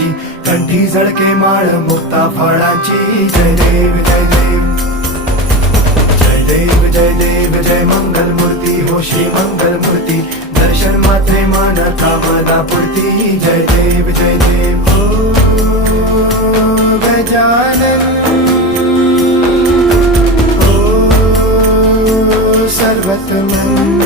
फुलांची, कंठी झळके माळ मुक्ता फळांची. जय देव जय देव जय देव जय देव जय मंगल मूर्ती हो श्री मंगल मूर्ती. दर्शन मात्रे मान कामना पूर्ती. जय देव जय देव ओ गजानन ओ सर्वतमन.